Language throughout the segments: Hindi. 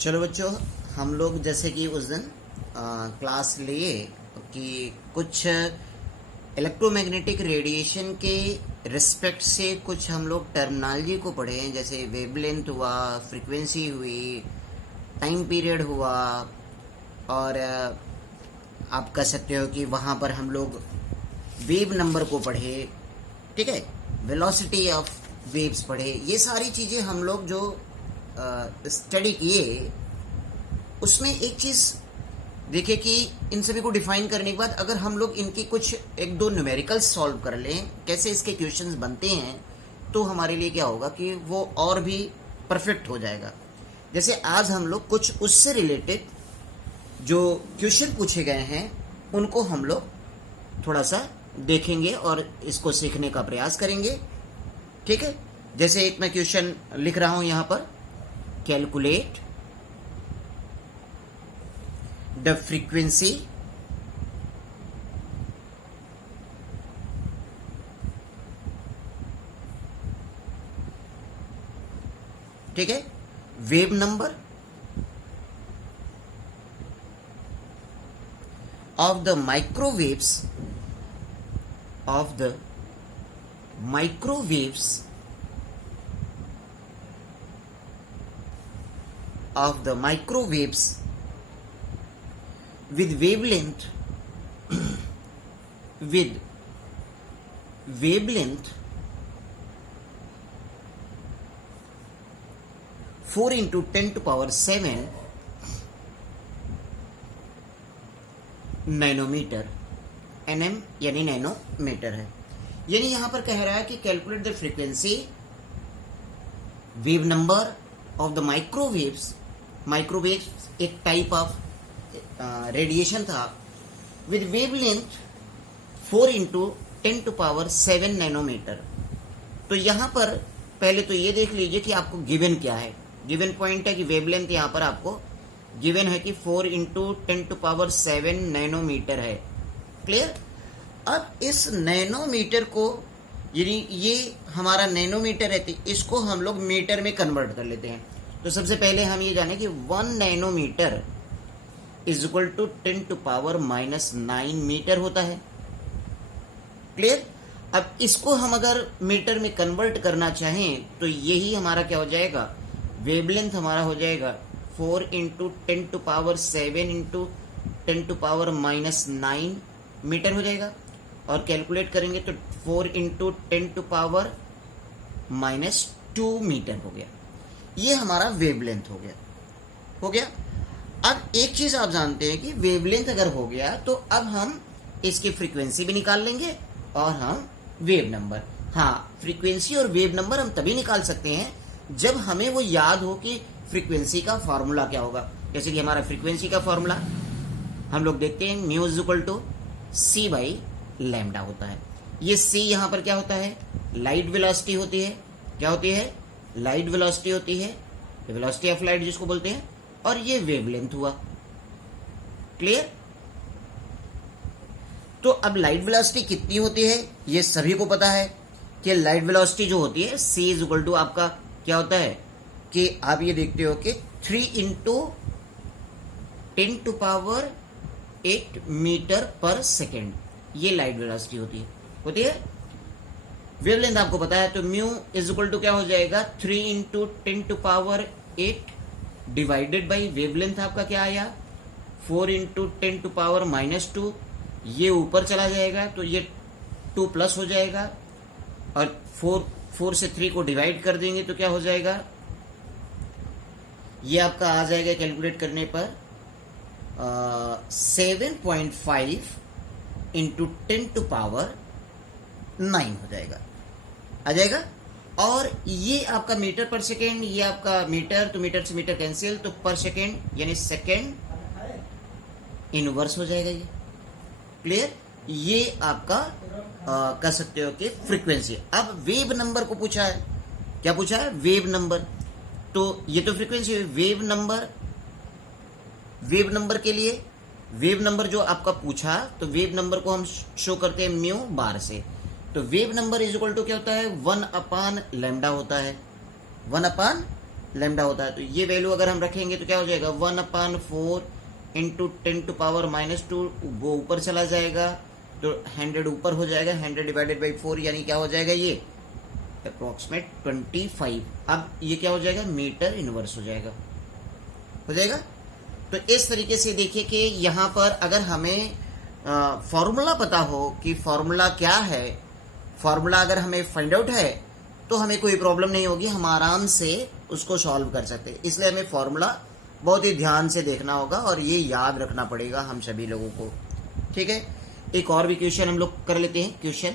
चलो बच्चों, हम लोग जैसे कि उस दिन क्लास लिए कि कुछ इलेक्ट्रोमैग्नेटिक रेडिएशन के रिस्पेक्ट से कुछ हम लोग टर्मिनोलॉजी को पढ़े हैं, जैसे वेवलेंथ हुआ, फ्रीक्वेंसी हुई, टाइम पीरियड हुआ, और आप कह सकते हो कि वहाँ पर हम लोग वेव नंबर को पढ़े, ठीक है, वेलोसिटी ऑफ वेव्स पढ़े। ये सारी चीज़ें हम लोग जो स्टडी किए, उसमें एक चीज़ देखिए कि इन सभी को डिफाइन करने के बाद अगर हम लोग इनकी कुछ एक दो न्यूमेरिकल्स सॉल्व कर लें, कैसे इसके क्वेश्चंस बनते हैं, तो हमारे लिए क्या होगा कि वो और भी परफेक्ट हो जाएगा। जैसे आज हम लोग कुछ उससे रिलेटेड जो क्वेश्चन पूछे गए हैं उनको हम लोग थोड़ा सा देखेंगे और इसको सीखने का प्रयास करेंगे, ठीक है। जैसे एक मैं क्वेश्चन लिख रहा हूं यहां पर, कैलकुलेट द फ्रीक्वेंसी ठीक है, wave number of the microwaves of the microwaves of the microwaves with wavelength with wavelength 4 into 10 to power 7 nanometre, NM यानी नैनोमीटर है। यानी यहां पर कह रहा है कि calculate the frequency wave number of the microwaves. Microwaves एक टाइप ऑफ रेडिएशन था with wavelength 4 into 10 to power 7 nanometre. तो यहां पर पहले तो ये देख लीजिए कि आपको गिवन क्या है। गिवन पॉइंट है कि वेवलेंथ यहां पर आपको गिवन है कि 4 इंटू 10 टू पावर 7 नैनोमीटर है। क्लियर। अब इस नैनोमीटर को, यानी ये हमारा नैनोमीटर है, तो इसको हम लोग मीटर में कन्वर्ट कर लेते हैं। तो सबसे पहले हम ये जाने कि 1 nanometre is equal to 10 to power -9 metre होता है। क्लियर। अब इसको हम अगर मीटर में कन्वर्ट करना चाहें तो यही हमारा क्या हो जाएगा, वेवलेंथ हमारा हो जाएगा 4 into 10 to power 7 into 10 to power -9 metre हो जाएगा। और कैलकुलेट करेंगे तो 4 इंटू 10 टू पावर -2 मीटर हो गया। ये हमारा वेवलेंथ हो गया। अब एक चीज आप जानते हैं कि वेवलेंथ अगर हो गया तो अब हम इसकी फ्रीक्वेंसी भी निकाल लेंगे और हम वेव नंबर, हाँ, फ्रीक्वेंसी और वेव नंबर हम तभी निकाल सकते हैं जब हमें वो याद हो कि फ्रीक्वेंसी का फॉर्मूला क्या होगा। जैसे कि हमारा फ्रीक्वेंसी का फॉर्मूला हम लोग देखते हैं, mu is equal to c by lambda होता है। ये सी यहाँ पर क्या होता है, लाइट वेलोसिटी होती है। क्या होती है, लाइट वेलोसिटी होती है, वेलोसिटी ऑफ लाइट जिसको बोलते हैं। और ये वेवलेंथ हुआ। क्लियर। तो अब लाइट वेलोसिटी कितनी होती है ये सभी को पता है कि लाइट वेलोसिटी जो होती है सी इज इक्वल टू आपका क्या होता है कि आप ये देखते हो कि 3 इंटू 10 टू पावर 8 मीटर पर सेकेंड, ये लाइट वेलोसिटी होती है। वेवलेंथ आपको पता है, तो म्यू इज इक्वल टू क्या हो जाएगा, 3 into 10 to power 8 divided by wavelength आपका क्या आया, 4 इंटू 10 टू पावर -2। ये ऊपर चला जाएगा तो ये 2 प्लस हो जाएगा, और 4 से 3 को डिवाइड कर देंगे तो क्या हो जाएगा, ये आपका आ जाएगा कैलकुलेट करने पर 7.5 इंटू 10 टू पावर 9 हो जाएगा, आ जाएगा। और ये आपका मीटर पर सेकेंड, ये आपका मीटर, तो मीटर से मीटर कैंसिल, तो पर सेकेंड यानी सेकेंड इनवर्स हो जाएगा ये। क्लियर। ये आपका कह सकते हो कि फ्रीक्वेंसी। अब वेव नंबर को पूछा है, क्या पूछा है, वेव नंबर। तो ये तो फ्रीक्वेंसी है, वेव नंबर के लिए, वेव नंबर जो आपका पूछा, तो वेव नंबर को हम शो करते हैं म्यू बार से। तो wave number is equal to क्या होता है, 1 अपान लैम्डा होता है, 1 अपान लेमडा होता है। तो ये वैल्यू अगर हम रखेंगे तो क्या हो जाएगा 1/4 इंटू 10⁻², वो ऊपर चला जाएगा तो 100 ऊपर हो जाएगा, 100 डिवाइडेड बाई 4 यानी क्या हो जाएगा ये अप्रोक्सीमेट 25। अब ये क्या हो जाएगा मीटर इनवर्स हो जाएगा, हो जाएगा। तो इस तरीके से देखिए कि यहाँ पर अगर हमें फॉर्मूला पता हो कि फॉर्मूला क्या है, फॉर्मूला अगर हमें फाइंड आउट है तो हमें कोई प्रॉब्लम नहीं होगी, हम आराम से उसको सॉल्व कर सकते हैं। इसलिए हमें फॉर्मूला बहुत ही ध्यान से देखना होगा और ये याद रखना पड़ेगा हम सभी लोगों को, ठीक है। एक और भी क्वेश्चन हम लोग कर लेते हैं, क्वेश्चन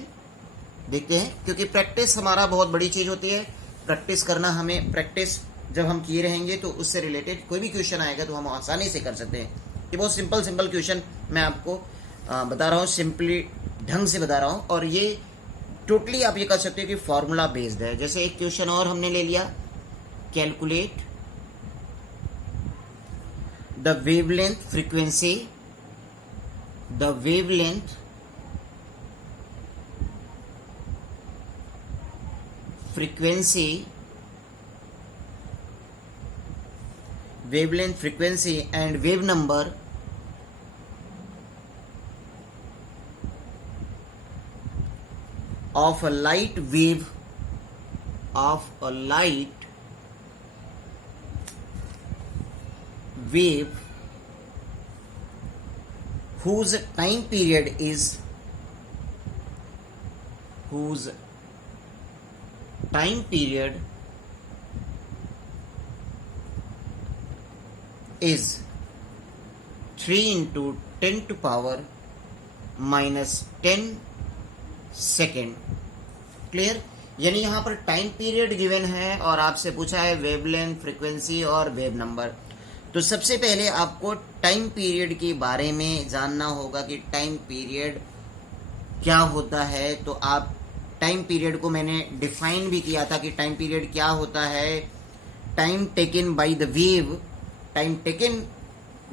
देखते हैं, क्योंकि प्रैक्टिस हमारा बहुत बड़ी चीज होती है। प्रैक्टिस करना, हमें प्रैक्टिस जब हम किए रहेंगे तो उससे रिलेटेड कोई भी क्वेश्चन आएगा तो हम आसानी से कर सकते हैं। ये बहुत सिंपल क्वेश्चन मैं आपको बता रहा हूँ, सिंपली ढंग से बता रहा हूँ, और ये टोटली आप ये कर सकते हो कि फॉर्मूला बेस्ड है। जैसे एक क्वेश्चन और हमने ले लिया, calculate the wavelength frequency, the wavelength frequency, wavelength frequency and wave number of a light wave, of a light wave whose time period is, whose time period is 3 into 10 to power minus 10 second. Clear? यानी यहां पर टाइम पीरियड गिवन है और आपसे पूछा है वेवलेंथ, फ्रीक्वेंसी और वेव नंबर। तो सबसे पहले आपको टाइम पीरियड के बारे में जानना होगा कि टाइम पीरियड क्या होता है। तो आप टाइम पीरियड को मैंने डिफाइन भी किया था कि टाइम पीरियड क्या होता है। Time taken by the wave, time taken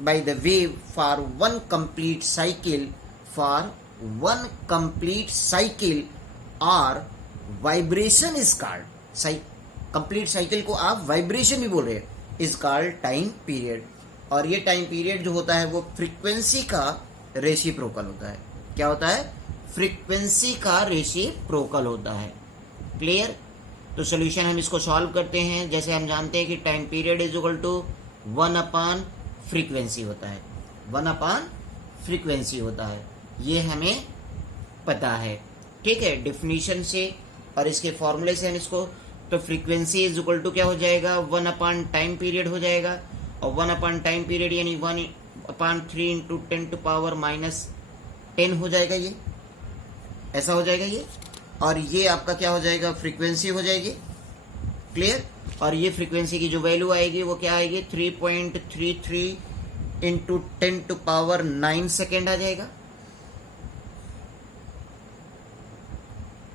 by the wave for one complete cycle, for one complete cycle और vibration is called, complete cycle को आप वाइब्रेशन भी बोल रहे हैं, इज कॉल्ड टाइम पीरियड। और ये टाइम पीरियड जो होता है वो फ्रीक्वेंसी का रेसिप्रोकल होता है। क्या होता है? फ्रीक्वेंसी का रेसिप्रोकल होता है। क्लियर? तो सॉल्यूशन हम इसको सॉल्व करते हैं। जैसे हम जानते हैं कि time period is equal to 1 frequency होता है, 1 फ्रीक्वेंसी होता है, ये हमें पता है, ठीक है, डेफिनेशन से और इसके फॉर्मूले से हम इसको, तो फ्रीक्वेंसी इज इक्वल टू क्या हो जाएगा 1 टाइम पीरियड हो जाएगा, और 1 टाइम पीरियड यानी 1/3 इंटू 10 टू पावर माइनस 10 हो जाएगा, ये ऐसा हो जाएगा ये, और ये आपका क्या हो जाएगा फ्रीक्वेंसी हो जाएगी। क्लियर? और ये फ्रीक्वेंसी की जो वैल्यू आएगी वो क्या आएगी 3.33 इंटू 10 टू पावर 9 सेकेंड आ जाएगा।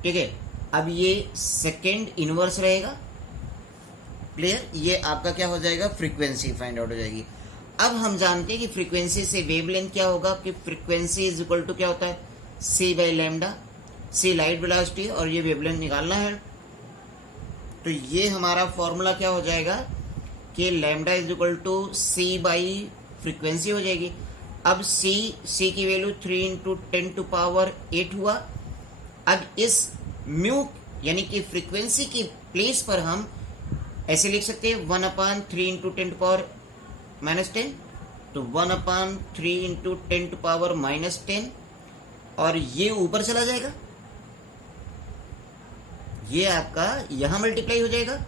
ठीक है, अब ये सेकेंड इनवर्स रहेगा। क्लियर? ये आपका क्या हो जाएगा फ्रीक्वेंसी फाइंड आउट हो जाएगी। अब हम जानते हैं कि फ्रीक्वेंसी से वेवलेंथ क्या होगा, कि फ्रीक्वेंसी इज इक्वल टू क्या होता है c by lambda, c light velocity और ये वेवलेंथ निकालना है। तो ये हमारा फॉर्मूला क्या हो जाएगा कि lambda is equal to c by frequency हो जाएगी। अब c की वैल्यू 3 इंटू 10 टू पावर 8 हुआ। अब इस म्यू यानी कि फ्रीक्वेंसी की प्लेस पर हम ऐसे लिख सकते हैं 1/3 इंटू 10 टू पावर माइनस 10, तो 1/3 इंटू 10 टू पावर माइनस 10, और ये ऊपर चला जाएगा, ये आपका यहां मल्टीप्लाई हो जाएगा,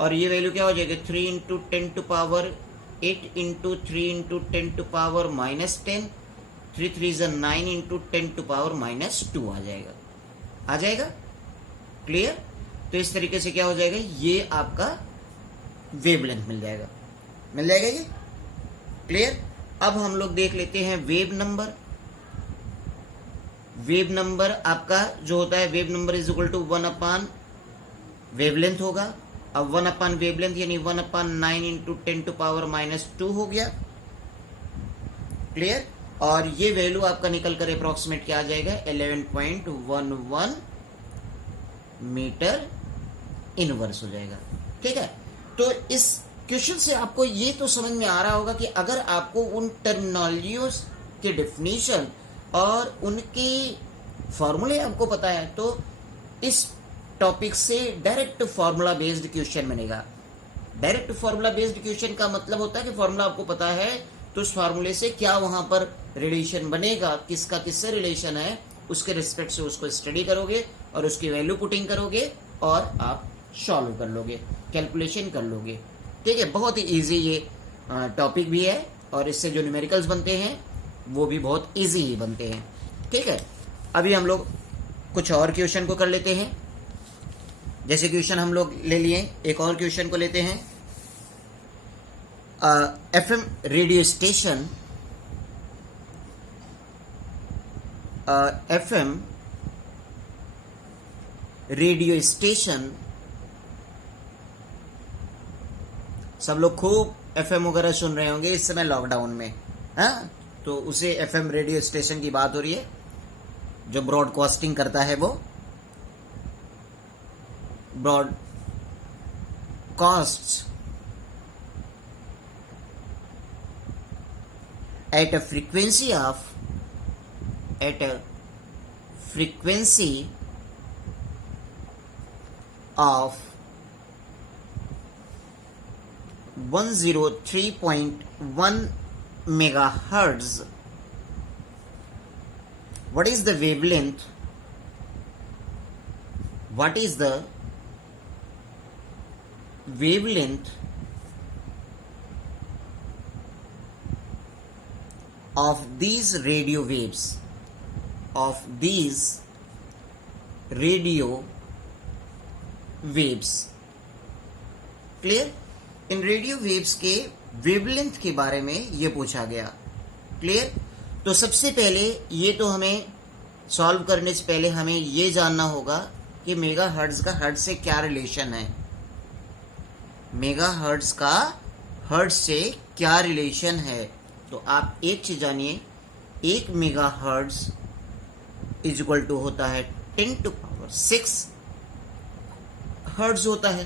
और ये वैल्यू क्या हो जाएगी 3 into 10 to power 8 into 3 into 10 to power minus 10, 3 3 9 into 10 to power minus 2 आ जाएगा, आ जाएगा। क्लियर? तो इस तरीके से क्या हो जाएगा, ये आपका वेवलेंथ मिल जाएगा, मिल जाएगा ये। क्लियर? अब हम लोग देख लेते हैं वेव नंबर। वेव नंबर आपका जो होता है, wave number is equal to 1 wavelength होगा। अब 1 वेवलेंथ यानी 1/9 इंटू 10 टू पावर माइनस 2 हो गया। क्लियर? और ये वैल्यू आपका निकल कर अप्रोक्सीमेट क्या आ जाएगा 11.11 मीटर इनवर्स हो जाएगा। ठीक है, तो इस क्वेश्चन से आपको ये तो समझ में आ रहा होगा कि अगर आपको उन टर्मिनोलॉजियों के डेफिनेशन और उनके फॉर्मूले आपको पता है तो इस टॉपिक से डायरेक्ट फॉर्मूला बेस्ड क्वेश्चन बनेगा। डायरेक्ट फॉर्मूला बेस्ड क्वेश्चन का मतलब होता है कि फॉर्मूला आपको पता है तो उस फॉर्मूले से क्या वहां पर रिलेशन बनेगा, किसका किससे रिलेशन है, उसके रिस्पेक्ट से उसको स्टडी करोगे और उसकी वैल्यू पुटिंग करोगे और आप सॉल्व कर लोगे, कैलकुलेशन कर लोगे। ठीक है, बहुत ही इजी ये टॉपिक भी है और इससे जो न्यूमेरिकल्स बनते हैं वो भी बहुत इजी ही बनते हैं। ठीक है, अभी हम लोग कुछ और क्वेश्चन को कर लेते हैं। जैसे क्वेश्चन हम लोग ले लिए, एक और क्वेश्चन को लेते हैं। FM radio station, FM radio station, सब लोग खूब एफएम वगैरह सुन रहे होंगे इस समय लॉकडाउन में, हाँ, तो उसे एफएम रेडियो स्टेशन की बात हो रही है जो ब्रॉडकास्टिंग करता है, वो broadcasts at a frequency of 103.1 megahertz. What is the wavelength? What is the wavelength of these radio waves? Of these radio waves. Clear? In radio waves के वेवलेंथ के बारे में ये पूछा गया। क्लियर? तो सबसे पहले ये तो हमें सॉल्व करने से पहले हमें ये जानना होगा कि मेगा हर्ट्ज का हर्ट्ज से क्या रिलेशन है। मेगा हर्ट्ज का हर्ट्ज से क्या रिलेशन है? तो आप एक चीज जानिए, 1 megahertz is equal to होता है 10⁶ हर्ट्ज होता है।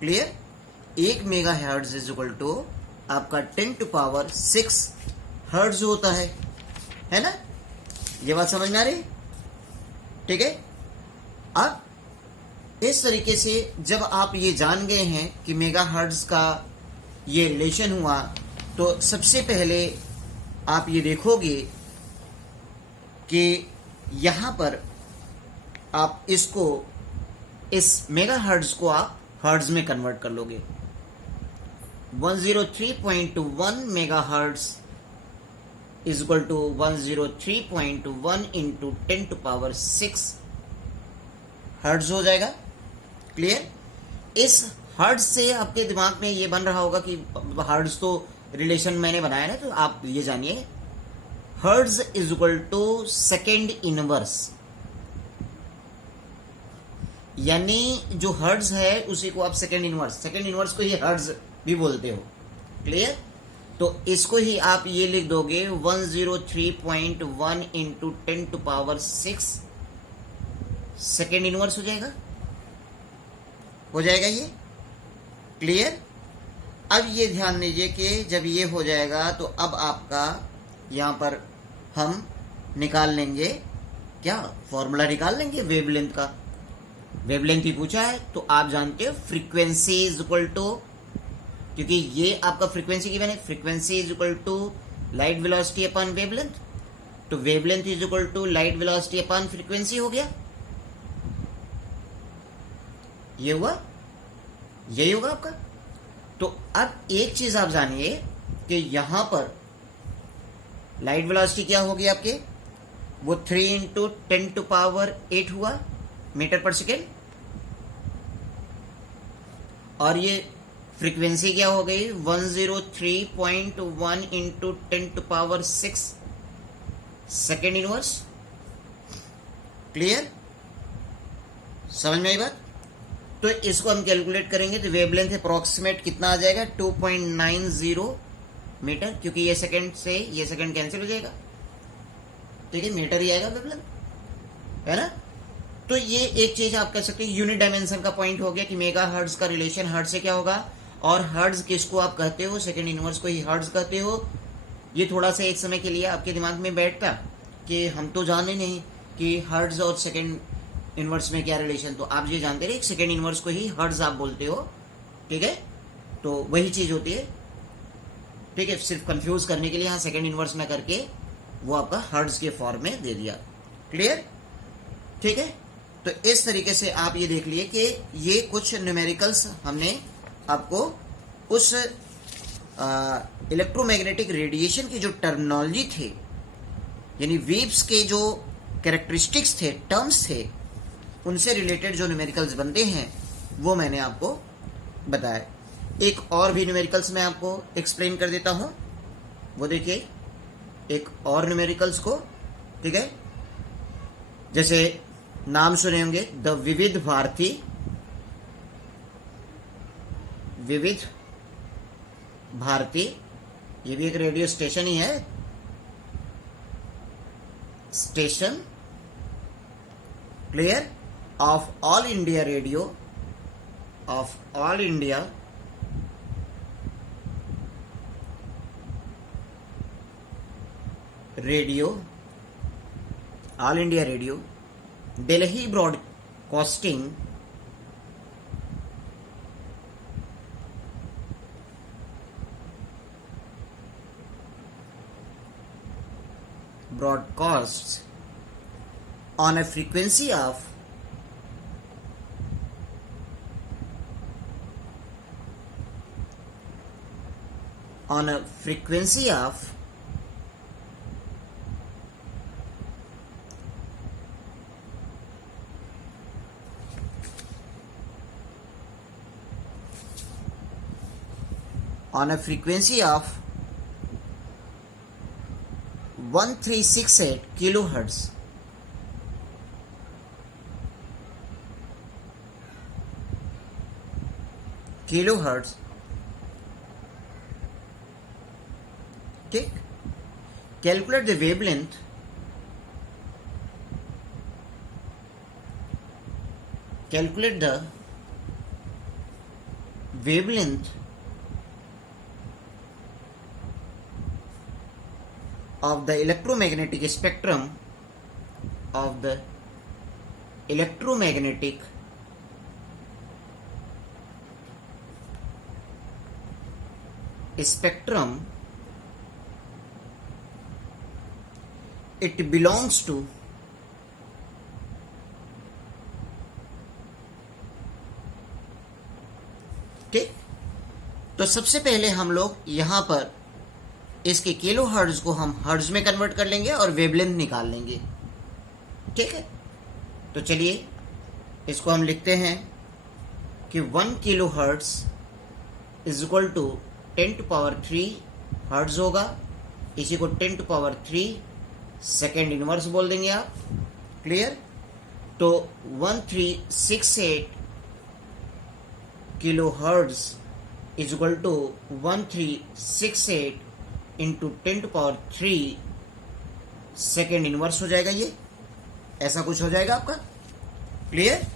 Clear? 1 megahertz is equal to आपका 10⁶ हर्ट्ज होता है ना? ये बात समझ में आ रही? ठीक है, अब इस तरीके से जब आप ये जान गए हैं कि मेगा हर्ट्ज का ये रिलेशन हुआ, तो सबसे पहले आप ये देखोगे कि यहां पर आप इसको, इस मेगा हर्ट्ज को आप हर्ट्ज में कन्वर्ट कर लोगे। 103.1 megahertz is equal to 103.1 into 10⁶ hertz हो जाएगा। क्लियर? इस हर्ट्ज से आपके दिमाग में ये बन रहा होगा कि हर्ट्ज तो रिलेशन मैंने बनाया ना, तो आप ये जानिए hertz is equal to second inverse, यानी जो हर्ट्ज है उसी को आप सेकेंड इनवर्स को ही हर्ट्ज भी बोलते हो। क्लियर? तो इसको ही आप ये लिख दोगे 103.1 इंटू 10⁶ सेकेंड इनवर्स हो जाएगा ये। क्लियर? अब ये ध्यान दीजिए कि जब ये हो जाएगा तो अब आपका यहां पर हम निकाल लेंगे, क्या फॉर्मूला निकाल लेंगे वेवलेंथ का। वेवलेंथ ही पूछा है तो आप जानते हो फ्रीक्वेंसी इज इक्वल टू, क्योंकि ये आपका फ्रीक्वेंसी गिवन है, frequency is equal to light velocity upon wavelength, तो wavelength is equal to light velocity upon frequency हो गया। ये हुआ, यही होगा आपका। तो अब एक चीज आप जानिए कि यहां पर लाइट वेलोसिटी क्या होगी आपके, वो 3 इंटू 10⁸ हुआ मीटर पर सेकेंड, और ये फ्रीक्वेंसी क्या हो गई 103.1 इंटू 10⁶ सेकेंड इनवर्स। क्लियर? समझ में आई बात? तो इसको हम कैलकुलेट करेंगे तो वेवलेंथ अप्रोक्सीमेट कितना आ जाएगा 2.90 मीटर, क्योंकि ये सेकंड से ये सेकंड कैंसिल हो जाएगा। ठीक है, मीटर ही आएगा वेवलेंथ, है ना? तो ये एक चीज आप कह सकते हैं यूनिट डायमेंशन का पॉइंट हो गया कि मेगा हर्ट्ज का रिलेशन हर्ट्ज से क्या होगा, और हर्ट्ज किसको आप कहते हो, सेकंड इनवर्स को ही हर्ट्ज कहते हो। ये थोड़ा सा एक समय के लिए आपके दिमाग में बैठता कि हम तो जाने नहीं कि हर्ट्ज और सेकंड इनवर्स में क्या रिलेशन, तो आप ये जानते रहे सेकंड इनवर्स को ही हर्ट्ज आप बोलते हो, ठीक है। तो वही चीज होती है, ठीक है। सिर्फ कंफ्यूज करने के लिए यहाँ सेकंड इनवर्स में करके वो आपका हर्ट्ज के फॉर्म में दे दिया। क्लियर, ठीक है। तो इस तरीके से आप ये देख लिए कि ये कुछ न्यूमेरिकल्स हमने आपको उस इलेक्ट्रोमैग्नेटिक रेडिएशन की जो टर्मिनोलॉजी थे, यानी वेव्स के जो कैरेक्टरिस्टिक्स थे, टर्म्स थे, उनसे रिलेटेड जो न्यूमेरिकल्स बनते हैं वो मैंने आपको बताया। एक और भी न्यूमेरिकल्स मैं आपको एक्सप्लेन कर देता हूं, वो देखिए एक और न्यूमेरिकल्स को, ठीक है। जैसे नाम सुने होंगे द विविध भारती, विविध भारती, ये भी एक रेडियो स्टेशन ही है, station, clear, of all India radio, of all India radio, all India radio, Delhi broadcasting, broadcasts on a frequency of 1368 kilohertz, ठीक। Calculate the wavelength of the electromagnetic spectrum of the electromagnetic spectrum it belongs to ठीक। तो सबसे पहले हम लोग यहां पर इसके किलो हर्ट्ज को हम हर्ट्ज में कन्वर्ट कर लेंगे और वेवलेंथ निकाल लेंगे, ठीक है। तो चलिए इसको हम लिखते हैं कि 1 kilohertz is equal to 10⁻³ hertz होगा, इसी को 10⁻³ सेकेंड इनवर्स बोल देंगे आप, क्लियर। तो 1368 kilohertz is equal to 1368 into 10⁻³ second inverse हो जाएगा, ये ऐसा कुछ हो जाएगा आपका, क्लियर।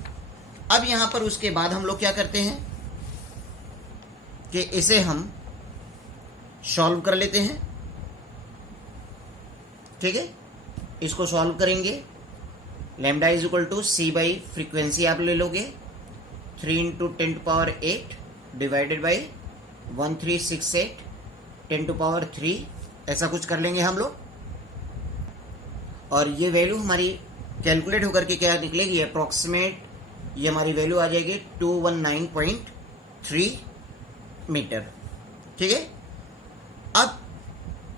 अब यहां पर उसके बाद हम लोग क्या करते हैं कि इसे हम सॉल्व कर लेते हैं, ठीक है। इसको सॉल्व करेंगे, lambda is equal to c by frequency आप ले लोगे 3 इंटू 10⁸ डिवाइडेड बाई 1368 10⁻³, ऐसा कुछ कर लेंगे हम लोग। और ये वैल्यू हमारी कैलकुलेट होकर के क्या निकलेगी, अप्रोक्सीमेट ये हमारी वैल्यू आ जाएगी 219.3 मीटर, ठीक है। अब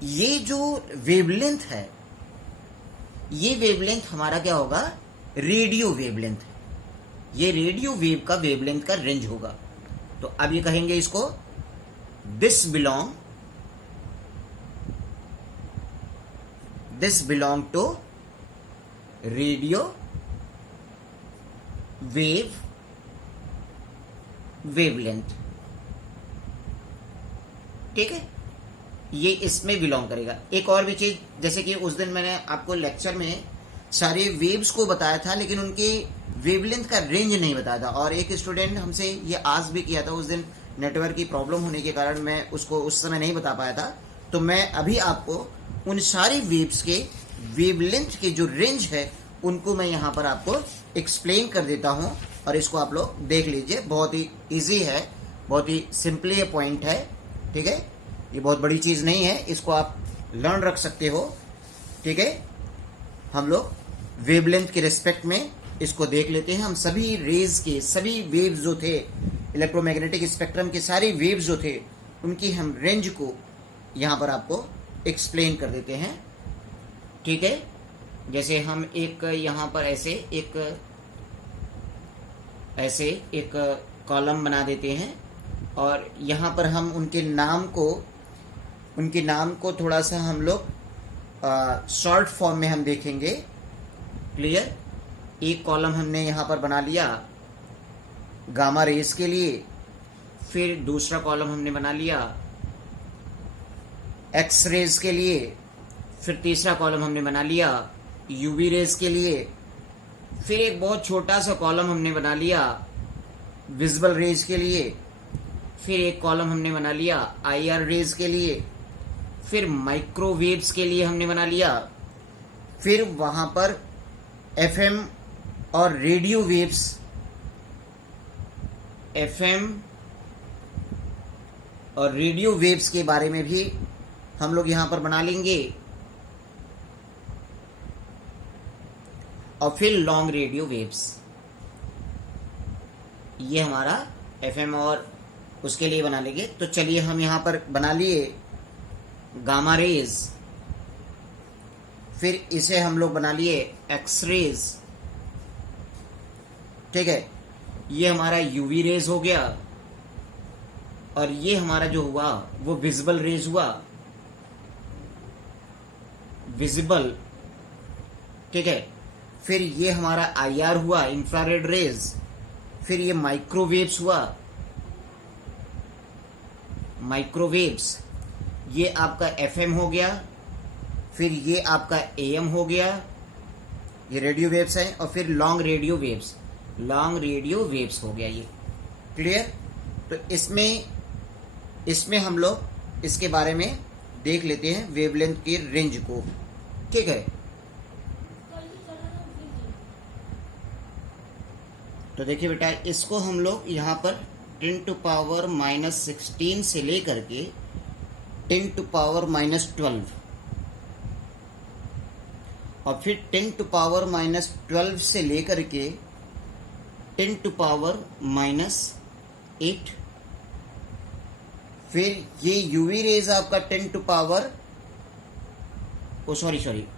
ये जो वेवलेंथ है, ये वेवलेंथ हमारा क्या होगा, रेडियो वेवलेंथ, ये रेडियो वेव का वेवलेंथ का रेंज होगा। तो अब ये कहेंगे इसको this belong to radio wavelength, ठीक है, ये इसमें बिलोंग करेगा। एक और भी चीज, जैसे कि उस दिन मैंने आपको लेक्चर में सारे वेव्स को बताया था, लेकिन उनके वेवलेंथ का रेंज नहीं बताया था, और एक स्टूडेंट हमसे ये आस्क भी किया था उस दिन नेटवर्क की प्रॉब्लम होने के कारण मैं उसको उस समय नहीं बता पाया था। तो मैं अभी आपको उन सारी वेव्स के वेवलेंथ के जो रेंज है उनको मैं यहाँ पर आपको एक्सप्लेन कर देता हूँ, और इसको आप लोग देख लीजिए। बहुत ही इजी है, बहुत ही सिंपली ये पॉइंट है, ठीक है। ये बहुत बड़ी चीज़ नहीं है, इसको आप लर्न रख सकते हो, ठीक है। हम लोग वेवलेंथ के रिस्पेक्ट में इसको देख लेते हैं। हम सभी रेज के सभी वेव्स जो थे, इलेक्ट्रोमैग्नेटिक स्पेक्ट्रम के सारे वेव्स जो थे, उनकी हम रेंज को यहाँ पर आपको एक्सप्लेन कर देते हैं, ठीक है। जैसे हम एक यहाँ पर ऐसे एक कॉलम बना देते हैं, और यहाँ पर हम उनके नाम को थोड़ा सा हम लोग शॉर्ट फॉर्म में हम देखेंगे। क्लियर। एक कॉलम हमने यहाँ पर बना लिया गामा रेज के लिए, फिर दूसरा कॉलम हमने बना लिया एक्स रेज के लिए, फिर तीसरा कॉलम हमने बना लिया यूवी रेज के लिए, फिर एक बहुत छोटा सा कॉलम हमने बना लिया विजिबल रेज के लिए, फिर एक कॉलम हमने बना लिया आईआर रेज के लिए, फिर माइक्रोवेव्स के लिए हमने बना लिया, फिर वहां पर एफएम और रेडियो वेव्स, एफएम और रेडियो वेव्स के बारे में भी हम लोग यहां पर बना लेंगे, और फिर लॉन्ग रेडियो वेव्स। ये हमारा एफएम और उसके लिए बना लेंगे। तो चलिए हम यहां पर बना लिए गामा रेज, फिर इसे हम लोग बना लिए एक्स रेज, ठीक है। ये हमारा यूवी रेज हो गया, और ये हमारा जो हुआ वो विजिबल रेज हुआ, विजिबल, ठीक है। फिर ये हमारा आईआर हुआ इंफ्रारेड रेज, फिर ये माइक्रोवेव्स हुआ, माइक्रोवेव्स, ये आपका एफएम हो गया, फिर ये आपका एएम हो गया, ये रेडियो वेव्स है, और फिर लॉन्ग रेडियो वेव्स हो गया ये। क्लियर। तो इसमें हम लोग इसके बारे में देख लेते हैं वेवलेंथ की रेंज को, ठीक है। तो देखिए बेटा, इसको हम लोग यहाँ पर 10⁻⁻16 से लेकर के 10⁻⁻12 और फिर 10⁻⁻12 से लेकर के 10⁻⁻8, फिर ये यूवी रेज आपका 10 टू पावर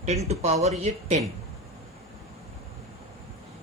10